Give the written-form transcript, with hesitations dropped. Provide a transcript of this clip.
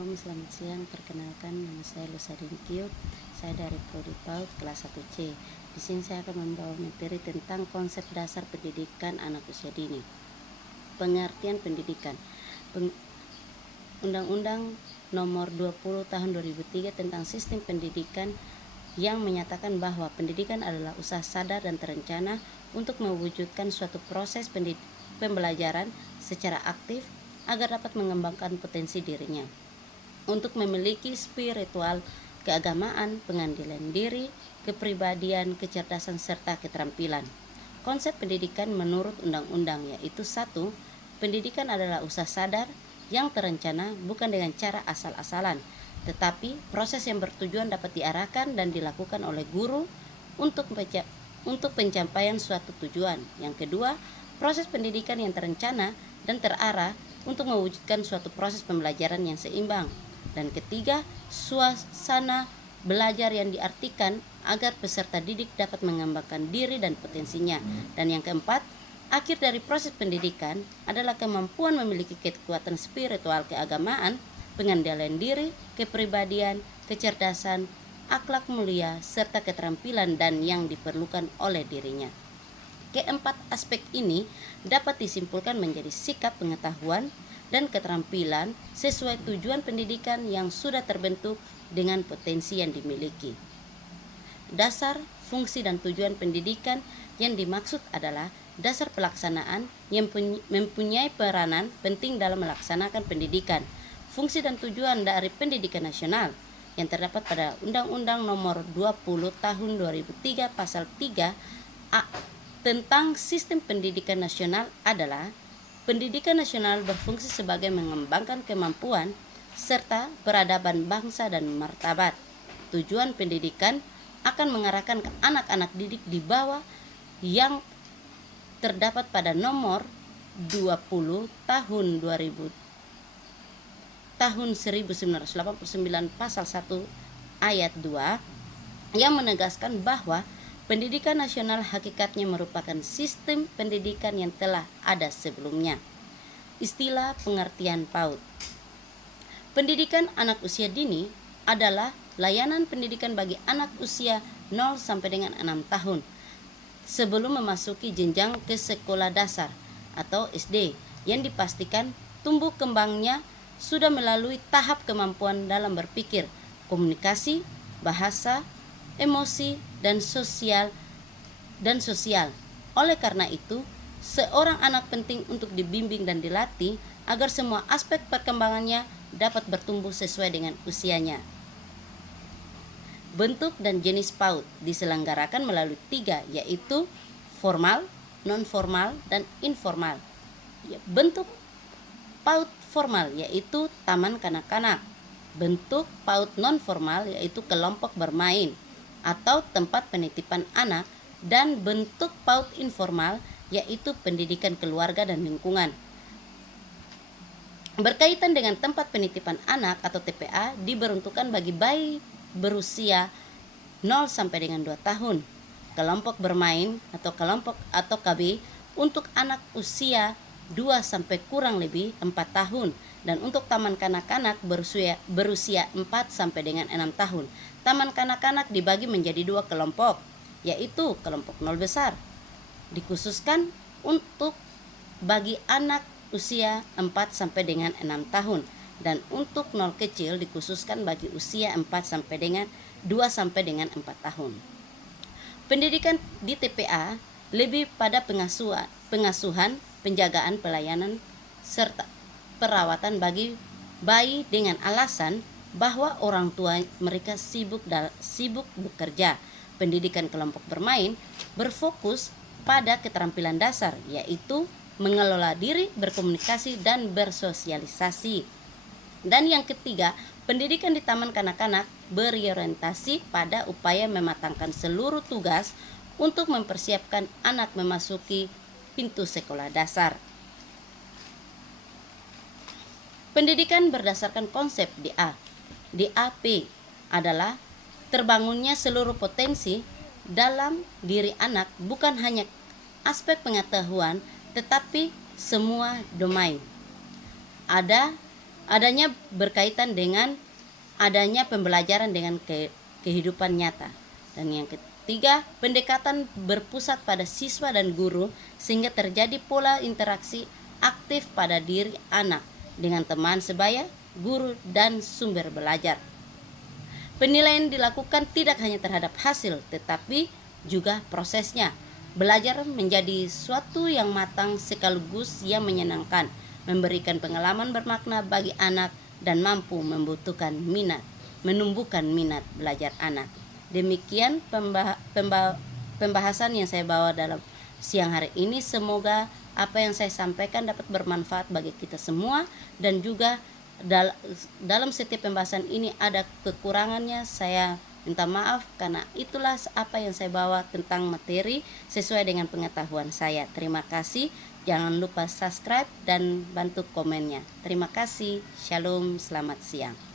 Selamat siang, perkenalkan nama saya Lusadin Kiuk. Saya dari Prodi PAUD kelas 1C. Di sini saya akan membawa materi tentang konsep dasar pendidikan anak usia dini. Pengertian pendidikan. Undang-Undang Nomor 20 Tahun 2003 tentang Sistem Pendidikan yang menyatakan bahwa pendidikan adalah usaha sadar dan terencana untuk mewujudkan suatu proses pembelajaran secara aktif agar dapat mengembangkan potensi dirinya untuk memiliki spiritual, keagamaan, pengendalian diri, kepribadian, kecerdasan, serta keterampilan. Konsep pendidikan menurut undang-undang yaitu 1. Pendidikan adalah usaha sadar yang terencana bukan dengan cara asal-asalan, tetapi proses yang bertujuan dapat diarahkan dan dilakukan oleh guru untuk pencapaian suatu tujuan. Yang kedua, proses pendidikan yang terencana dan terarah untuk mewujudkan suatu proses pembelajaran yang seimbang. Dan ketiga, suasana belajar yang diartikan agar peserta didik dapat mengembangkan diri dan potensinya. Dan yang keempat, akhir dari proses pendidikan adalah kemampuan memiliki kekuatan spiritual, keagamaan, pengendalian diri, kepribadian, kecerdasan, akhlak mulia, serta keterampilan dan yang diperlukan oleh dirinya. Keempat aspek ini dapat disimpulkan menjadi sikap, pengetahuan, dan keterampilan sesuai tujuan pendidikan yang sudah terbentuk dengan potensi yang dimiliki. Dasar, fungsi, dan tujuan pendidikan yang dimaksud adalah dasar pelaksanaan yang mempunyai peranan penting dalam melaksanakan pendidikan, fungsi dan tujuan dari pendidikan nasional yang terdapat pada Undang-Undang Nomor 20 Tahun 2003 Pasal 3A tentang Sistem Pendidikan Nasional adalah pendidikan nasional berfungsi sebagai mengembangkan kemampuan serta peradaban bangsa dan martabat. Tujuan pendidikan akan mengarahkan ke anak-anak didik di bawah yang terdapat pada nomor 20 tahun 1989 pasal 1 ayat 2 yang menegaskan bahwa pendidikan nasional hakikatnya merupakan sistem pendidikan yang telah ada sebelumnya. Istilah pengertian PAUD. Pendidikan anak usia dini adalah layanan pendidikan bagi anak usia 0 sampai dengan 6 tahun sebelum memasuki jenjang ke sekolah dasar atau SD yang dipastikan tumbuh kembangnya sudah melalui tahap kemampuan dalam berpikir, komunikasi, bahasa, emosi, dan sosial. Oleh karena itu, seorang anak penting untuk dibimbing dan dilatih agar semua aspek perkembangannya dapat bertumbuh sesuai dengan usianya. Bentuk dan jenis PAUD diselenggarakan melalui 3, yaitu formal, non-formal, dan informal. Bentuk PAUD formal yaitu taman kanak-kanak. Bentuk PAUD non-formal yaitu kelompok bermain atau tempat penitipan anak, dan bentuk PAUD informal yaitu pendidikan keluarga dan lingkungan. Berkaitan dengan tempat penitipan anak atau TPA diperuntukkan bagi bayi berusia 0 sampai dengan 2 tahun. Kelompok bermain atau kelompok atau KB untuk anak usia 2 sampai kurang lebih 4 tahun, dan untuk taman kanak-kanak berusia 4 sampai dengan 6 tahun. Taman kanak-kanak dibagi menjadi 2 kelompok, yaitu kelompok 0 besar dikhususkan untuk bagi anak usia 4 sampai dengan 6 tahun, dan untuk 0 kecil dikhususkan bagi usia 4 sampai dengan 2 sampai dengan 4 tahun. Pendidikan di TPA lebih pada pengasuhan, penjagaan, pelayanan, serta perawatan bagi bayi dengan alasan bahwa orang tua mereka sibuk bekerja. Pendidikan kelompok bermain berfokus pada keterampilan dasar, yaitu mengelola diri, berkomunikasi, dan bersosialisasi. Dan yang ketiga, pendidikan di taman kanak-kanak berorientasi pada upaya mematangkan seluruh tugas untuk mempersiapkan anak memasuki pintu sekolah dasar. Pendidikan berdasarkan konsep DAP adalah terbangunnya seluruh potensi dalam diri anak, bukan hanya aspek pengetahuan tetapi semua domain. Ada adanya berkaitan dengan adanya pembelajaran dengan kehidupan nyata. Dan yang ketiga, pendekatan berpusat pada siswa dan guru sehingga terjadi pola interaksi aktif pada diri anak dengan teman sebaya, guru, dan sumber belajar. Penilaian dilakukan tidak hanya terhadap hasil, tetapi juga prosesnya. Belajar menjadi suatu yang matang sekaligus yang menyenangkan, memberikan pengalaman bermakna bagi anak, dan mampu menumbuhkan minat belajar anak. Demikian pembahasan yang saya bawa dalam siang hari ini. Semoga apa yang saya sampaikan dapat bermanfaat bagi kita semua, dan juga dalam setiap pembahasan ini ada kekurangannya. Saya minta maaf karena itulah apa yang saya bawa tentang materi sesuai dengan pengetahuan saya. Terima kasih. Jangan lupa subscribe dan bantu komennya. Terima kasih. Shalom, selamat siang.